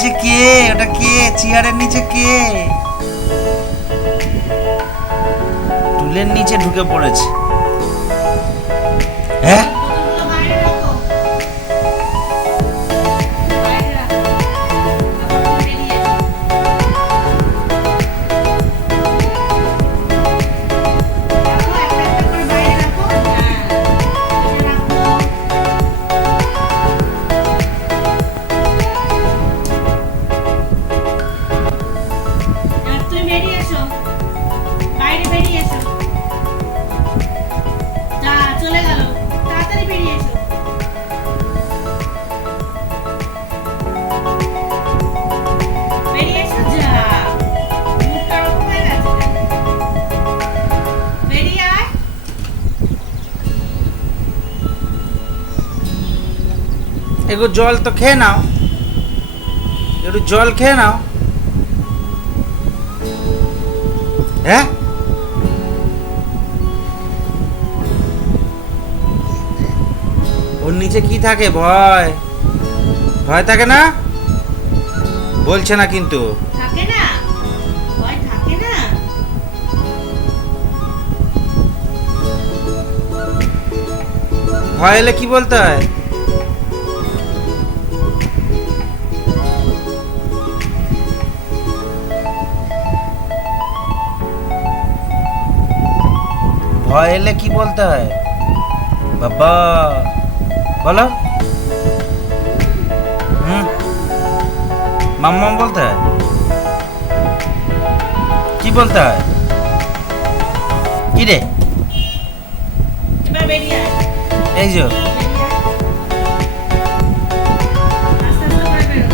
নিচে কে? ওটা কে? চেয়ারের নিচে কে? টুলের নিচে ঢুকে পড়েছে। হ্যাঁ, একটু জল তো খেয়ে নাও, একটু জল খেয়ে নাও। হ্যাঁ, ওর নিচে কি থাকে? ভয় ভয় থাকে না? বলছে না কিন্তু। থাকে না, ভয় থাকে না। ভয় এলে কি বলতে হয়? ভয় এলে কি বলতে হয় বাবা? বলো। মাম্মাম বলতে হয়? কি বলতে হয়? কি রে? এবার বেরিয়ে আয়, এই যে বেরিয়ে আয়। আস্তে আস্তে করে বেরো।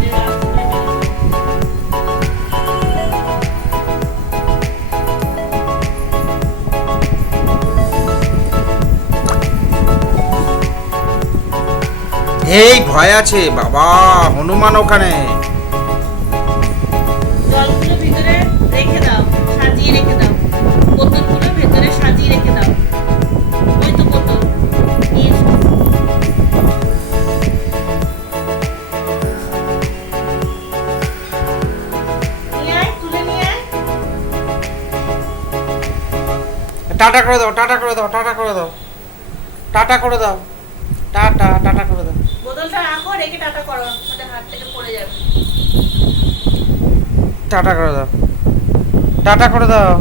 বেরো, আস্তে করে বেরো। এই ভয় আছে বাবা, হনুমান ওখানে। জলগুলো ভিতরে রেখে দাও, সাজিয়ে রেখে দাও। বোতলগুলো ভেতরে সাজিয়ে রেখে দাও। ওই তো বোতল নিয়ে এসো। নিয়ে আয়, তুলে নিয়ে আয়। টাটা করে দাও, টাটা করে দাও, টাটা করে দাও, টাটা করে দাও, টাটা টাটা করে দাও। বোতলটা রাখো, রেখে টাটা করো, আমাদের হাত থেকে পড়ে যাবে। টাটা করে দাও, টাটা করে দাও।